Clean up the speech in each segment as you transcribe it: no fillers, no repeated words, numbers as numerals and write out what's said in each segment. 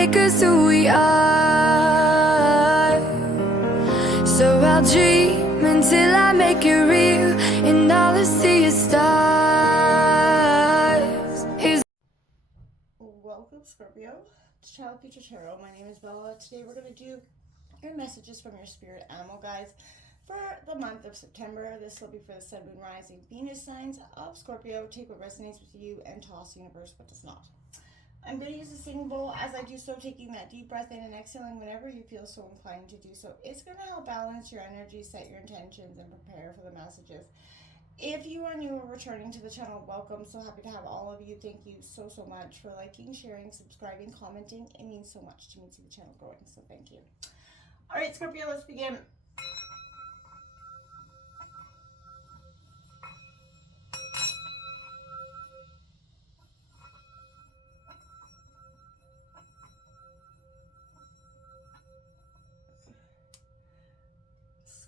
make us who we are. So I'll dream until I make it real, and all I see is stars. Welcome, Scorpio, to Child Future Tarot. My name is Bella. Today we're going to do your messages from your spirit animal guides for the month of September. This will be for the Sun, Moon, Rising, Venus signs of Scorpio. Take what resonates with you and toss universe what does not. I'm going to use the singing bowl as I do so, taking that deep breath in and exhaling whenever you feel so inclined to do so. It's going to help balance your energy, set your intentions, and prepare for the messages. If you are new or returning to the channel, welcome. So happy to have all of you. Thank you so much for liking, sharing, subscribing, commenting. It means so much to me to see the channel growing, so thank you. All right, Scorpio, let's begin.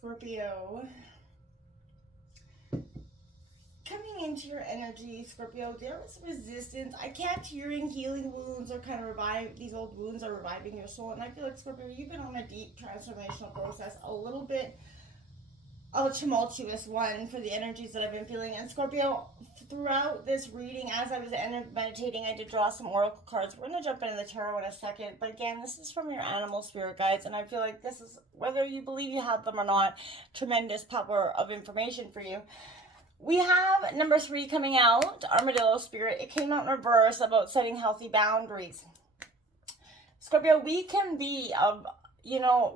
Scorpio, coming into your energy, Scorpio, there was resistance. I kept hearing healing wounds or kind of revive, these old wounds are reviving your soul. And I feel like, Scorpio, you've been on a deep transformational process, a little bit of a tumultuous one for the energies that I've been feeling. And Scorpio, throughout this reading, as I was meditating, I did draw some oracle cards. We're going to jump into the tarot in a second. But again, this is from your animal spirit guides. And I feel like this is, whether you believe you have them or not, tremendous power of information for you. We have number 3 coming out, Armadillo Spirit. It came out in reverse about setting healthy boundaries. Scorpio, we can be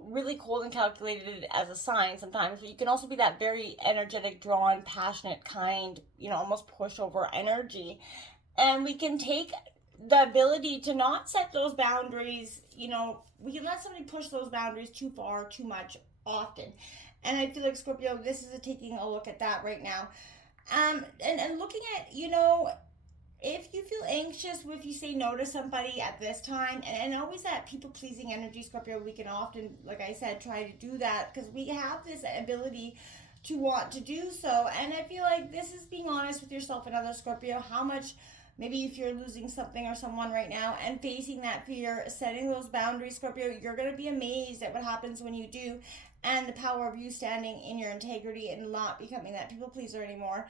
really cold and calculated as a sign sometimes, but you can also be that very energetic, drawn, passionate, kind, almost pushover energy. And we can take the ability to not set those boundaries, we can let somebody push those boundaries too far, too much, often. And I feel like, Scorpio, this is taking a look at that right now. And looking at, if you feel anxious, if you say no to somebody at this time, and always that people-pleasing energy, Scorpio, we can often, like I said, try to do that because we have this ability to want to do so. And I feel like this is being honest with yourself and others, Scorpio, how much maybe if you're losing something or someone right now and facing that fear, setting those boundaries, Scorpio, you're going to be amazed at what happens when you do, and the power of you standing in your integrity and not becoming that people pleaser anymore.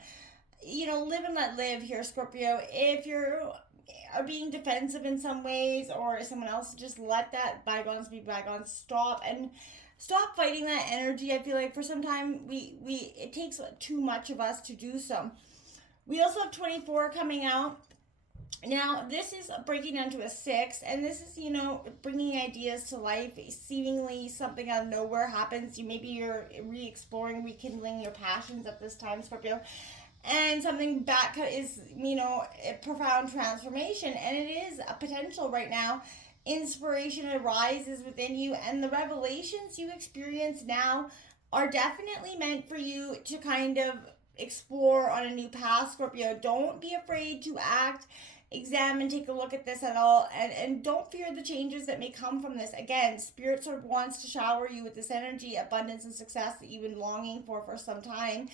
Live and let live here, Scorpio. If you're being defensive in some ways, or someone else, just let that bygones be bygones. Stop fighting that energy. I feel like for some time it takes too much of us to do so. We also have 24 coming out. Now, this is breaking down to a 6, and this is, bringing ideas to life. Seemingly something out of nowhere happens. Maybe you're re-exploring, rekindling your passions at this time, Scorpio. And something back is, a profound transformation, and it is a potential right now. Inspiration arises within you, and the revelations you experience now are definitely meant for you to kind of explore on a new path, Scorpio. Don't be afraid to act, examine, take a look at this at all, and don't fear the changes that may come from this. Again, Spirit sort of wants to shower you with this energy, abundance, and success that you've been longing for some time.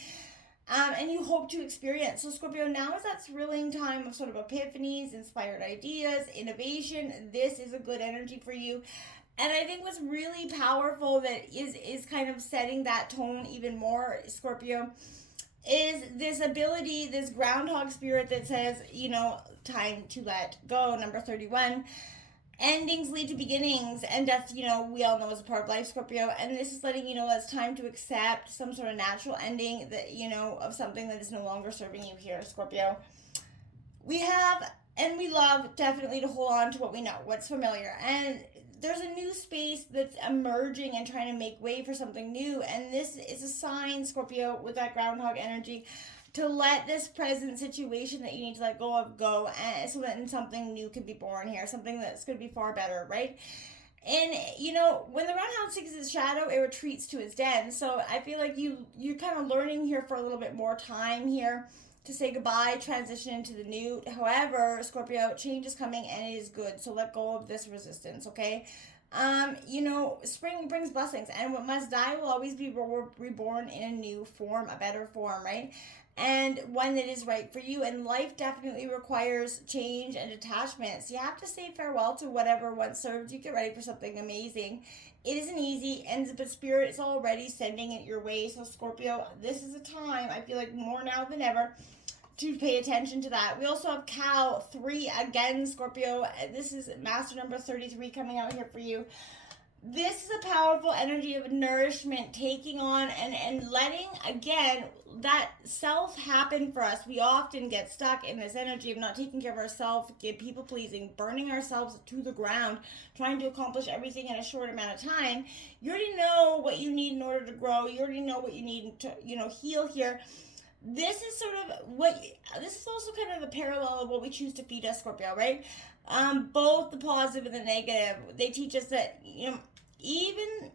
And you hope to experience. So Scorpio, now is that thrilling time of sort of epiphanies, inspired ideas, innovation. This is a good energy for you. And I think what's really powerful that is kind of setting that tone even more, Scorpio, is this ability, this groundhog spirit that says, time to let go, number 31. Endings lead to beginnings, and death, we all know is a part of life, Scorpio. And this is letting you know it's time to accept some sort of natural ending that, of something that is no longer serving you here, Scorpio. We have, and we love definitely to hold on to what we know, what's familiar. And there's a new space that's emerging and trying to make way for something new. And this is a sign, Scorpio, with that groundhog energy, to let this present situation that you need to let go of go, and so that something new can be born here, something that's going to be far better, right? And when the roundhound seeks its shadow, it retreats to its den. So I feel like you're kind of learning here for a little bit more time here to say goodbye, transition into the new. However, Scorpio, change is coming and it is good. So let go of this resistance, okay? Spring brings blessings, and what must die will always be reborn in a new form, a better form, right? And one that is right for you. And life definitely requires change and detachment. So you have to say farewell to whatever once served you. Get ready for something amazing. It isn't easy, but Spirit is already sending it your way. So Scorpio, this is a time, I feel like more now than ever, to pay attention to that. We also have Cow 3 again, Scorpio. This is master number 33 coming out here for you. This is a powerful energy of nourishment, taking on and letting, again, that self happen for us. We often get stuck in this energy of not taking care of ourselves, people pleasing, burning ourselves to the ground, trying to accomplish everything in a short amount of time. You already know what you need in order to grow. You already know what you need to, heal here. This is this is also kind of the parallel of what we choose to feed us, Scorpio, right? Both the positive and the negative. They teach us that, even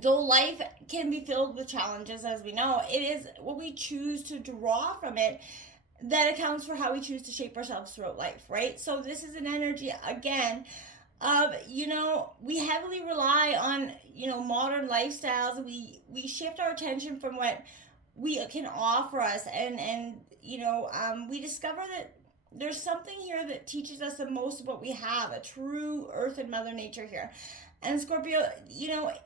though life can be filled with challenges, as we know, it is what we choose to draw from it that accounts for how we choose to shape ourselves throughout life, right? So this is an energy, again, of, we heavily rely on, modern lifestyles. We shift our attention from what we can offer us, and we discover that there's something here that teaches us the most of what we have, a true earth and mother nature here. And Scorpio,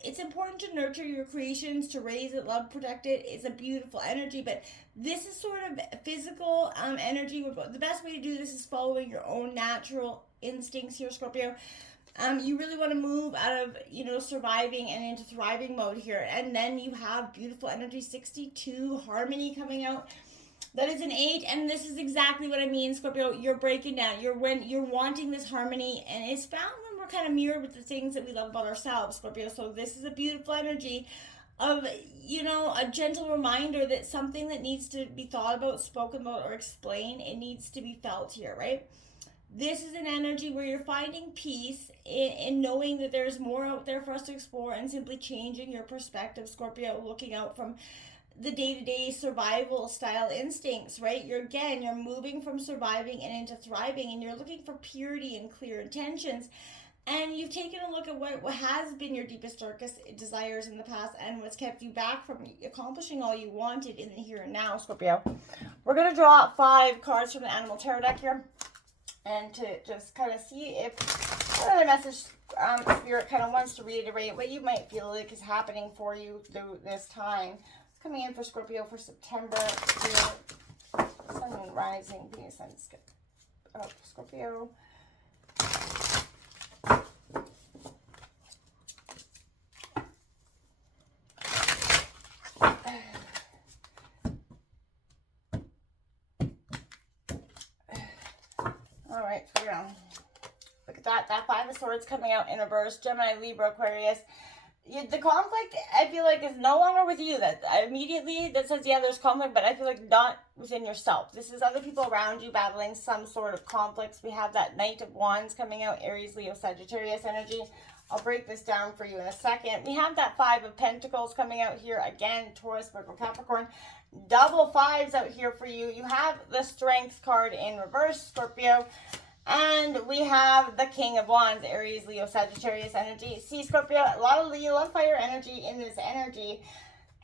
it's important to nurture your creations, to raise it, love, protect it. It's a beautiful energy, but this is sort of physical energy. The best way to do this is following your own natural instincts here, Scorpio. You really want to move out of, surviving and into thriving mode here. And then you have beautiful energy 62, harmony coming out. That is an 8, and this is exactly what I mean, Scorpio. You're breaking down. You're wanting this harmony, and it's found when we're kind of mirrored with the things that we love about ourselves, Scorpio. So this is a beautiful energy of, a gentle reminder that something that needs to be thought about, spoken about, or explained, it needs to be felt here, right? This is an energy where you're finding peace in knowing that there's more out there for us to explore, and simply changing your perspective, Scorpio, looking out from the day-to-day survival style instincts, right? You're moving from surviving and into thriving, and you're looking for purity and clear intentions. And you've taken a look at what has been your deepest, darkest desires in the past, and what's kept you back from accomplishing all you wanted in the here and now, Scorpio. We're going to draw 5 cards from the Animal Tarot deck here, and to just kind of see if another message Spirit kind of wants to reiterate what you might feel like is happening for you through this time. It's coming in for Scorpio for September. Sun, Moon, Rising, Venus, Sun, Scorpio. All right, so yeah. Look at that. That 5 of Swords coming out in reverse. Gemini, Libra, Aquarius. The conflict, I feel like, is no longer with you. That immediately that says, yeah, there's conflict, but I feel like not within yourself. This is other people around you battling some sort of conflicts. We have that Knight of Wands coming out, Aries, Leo, Sagittarius energy. I'll break this down for you in a second. We have that 5 of Pentacles coming out here again, Taurus, Virgo, Capricorn. Double 5s out here for you. You have the Strength card in reverse, Scorpio. And we have the King of Wands, Aries, Leo, Sagittarius energy. See, Scorpio, a lot of Leo and fire energy in this energy.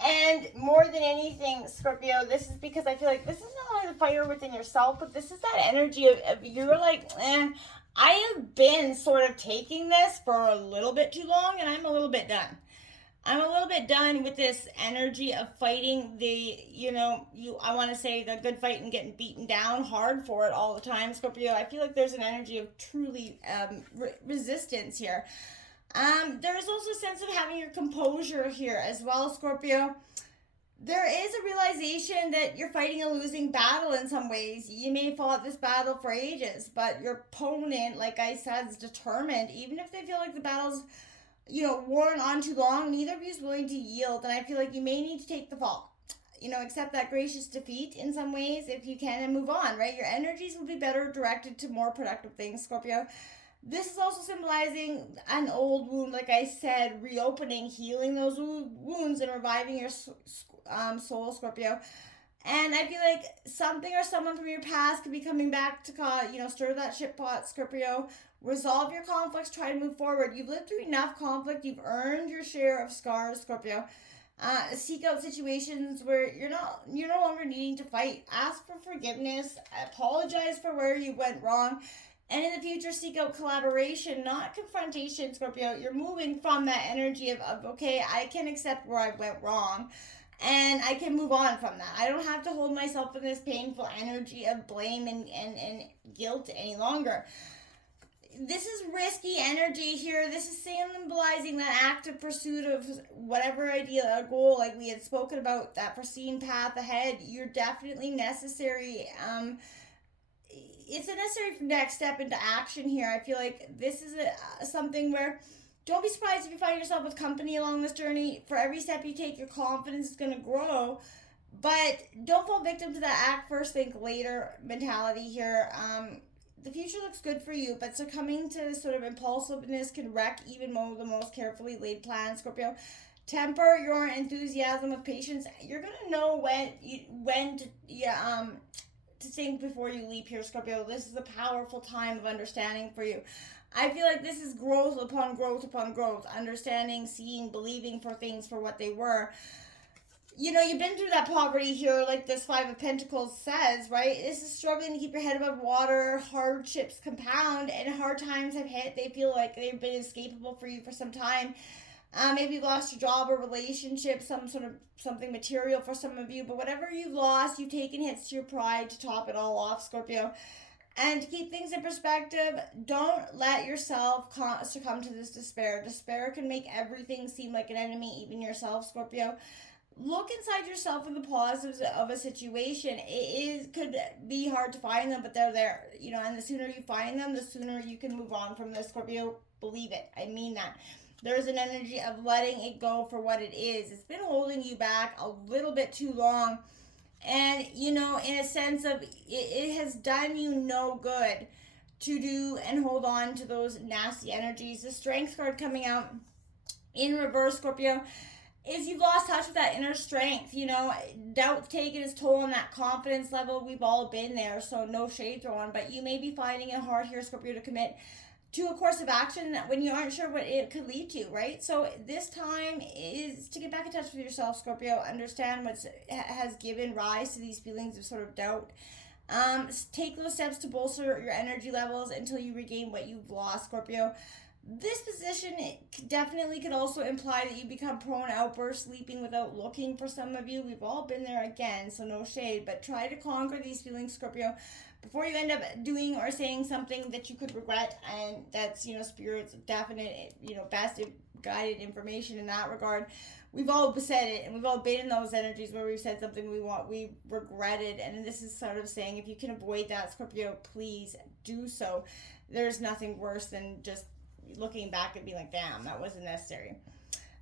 And more than anything, Scorpio, this is because I feel like this is not only the fire within yourself, but this is that energy of you're like, I have been sort of taking this for a little bit too long, and I'm a little bit done. I'm a little bit done with this energy of fighting the, I want to say the good fight and getting beaten down hard for it all the time, Scorpio. I feel like there's an energy of truly resistance here. There's also a sense of having your composure here as well, Scorpio. There is a realization that you're fighting a losing battle in some ways. You may have fought this battle for ages, but your opponent, like I said, is determined. Even if they feel like the battle's worn on too long, neither of you is willing to yield, and I feel like you may need to take the fall. Accept that gracious defeat in some ways if you can, and move on, right? Your energies will be better directed to more productive things, Scorpio. This is also symbolizing an old wound, like I said, reopening, healing those wounds, and reviving your soul, Scorpio. And I feel like something or someone from your past could be coming back to stir that shit pot, Scorpio. Resolve your conflicts, try to move forward. You've lived through enough conflict, you've earned your share of scars, Scorpio. Seek out situations where you're no longer needing to fight. Ask for forgiveness, apologize for where you went wrong, and in the future seek out collaboration, not confrontation, Scorpio. You're moving from that energy of okay, I can accept where I went wrong, and I can move on from that. I don't have to hold myself in this painful energy of blame and guilt any longer. This is risky energy here. This is symbolizing that active pursuit of whatever idea or goal, like we had spoken about, that foreseen path ahead. You're definitely necessary. It's a necessary next step into action here. I feel like this is something where don't be surprised if you find yourself with company along this journey. For every step you take, your confidence is going to grow. But don't fall victim to that act first, think later mentality here. The future looks good for you, but succumbing to this sort of impulsiveness can wreck even the most carefully laid plans, Scorpio. Temper your enthusiasm with patience. You're gonna know when to think before you leap here, Scorpio. This is a powerful time of understanding for you. I feel like this is growth upon growth upon growth. Understanding, seeing, believing for things for what they were. You've been through that poverty here, like this Five of Pentacles says, right? This is struggling to keep your head above water, hardships compound, and hard times have hit. They feel like they've been escapable for you for some time. Maybe you've lost your job or relationship, something material for some of you, but whatever you've lost, you've taken hits to your pride to top it all off, Scorpio. And to keep things in perspective, don't let yourself succumb to this despair. Despair can make everything seem like an enemy, even yourself, Scorpio. Look inside yourself in the positives of a situation. Could be hard to find them, but they're there. And the sooner you find them, the sooner you can move on from this, Scorpio. Believe it. I mean that. There's an energy of letting it go for what it is. It's been holding you back a little bit too long. And, in a sense of it has done you no good to do and hold on to those nasty energies. The Strength card coming out in reverse, Scorpio, is you've lost touch with that inner strength. Doubt's taken its toll on that confidence level. We've all been there, so no shade thrown. But you may be finding it hard here, Scorpio, to commit to a course of action when you aren't sure what it could lead to, right? So this time is to get back in touch with yourself, Scorpio. Understand what has given rise to these feelings of sort of doubt. Take those steps to bolster your energy levels until you regain what you've lost, Scorpio. This position definitely could also imply that you become prone to outbursts, sleeping without looking for some of you. We've all been there again, so no shade. But try to conquer these feelings, Scorpio, before you end up doing or saying something that you could regret. And that's, Spirit's definite, best guided information in that regard. We've all said it, and we've all been in those energies where we've said something we regretted. And this is sort of saying, if you can avoid that, Scorpio, please do so. There's nothing worse than just looking back and being like, damn, that wasn't necessary.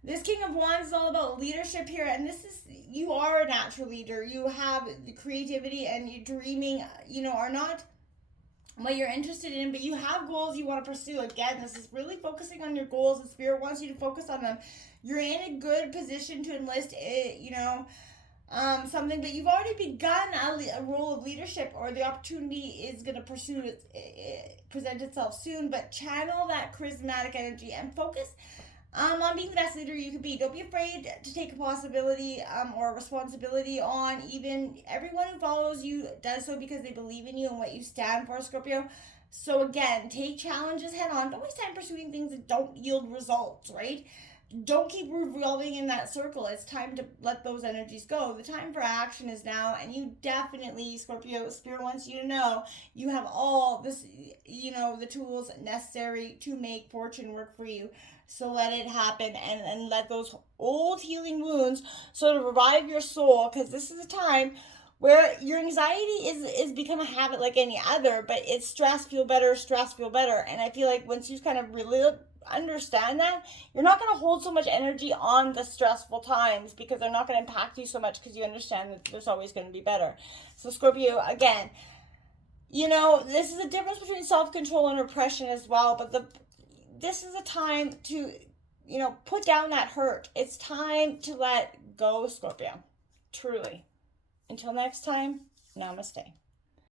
This King of Wands is all about leadership here, and you are a natural leader. You have the creativity, and your dreaming, are not what you're interested in, but you have goals you want to pursue. Again, this is really focusing on your goals, and Spirit wants you to focus on them. You're in a good position to enlist something, but you've already begun a role of leadership, or the opportunity is going to present itself soon. But channel that charismatic energy and focus on being the best leader you can be. Don't be afraid to take a possibility or a responsibility on. Even everyone who follows you does so because they believe in you and what you stand for, Scorpio. So again, take challenges head on. Don't waste time pursuing things that don't yield results, right? Don't keep revolving in that circle. It's time to let those energies go. The time for action is now, and you definitely, Scorpio, Spirit wants you to know you have all this, the tools necessary to make fortune work for you. So let it happen, and let those old healing wounds sort of revive your soul, because this is a time where your anxiety is become a habit like any other, but it's stress, feel better. And I feel like once you kind of really understand that, you're not going to hold so much energy on the stressful times, because they're not going to impact you so much, because you understand that there's always going to be better. So Scorpio, again, this is a difference between self-control and repression as well, but this is a time to, put down that hurt. It's time to let go, Scorpio. Truly. Until next time, namaste.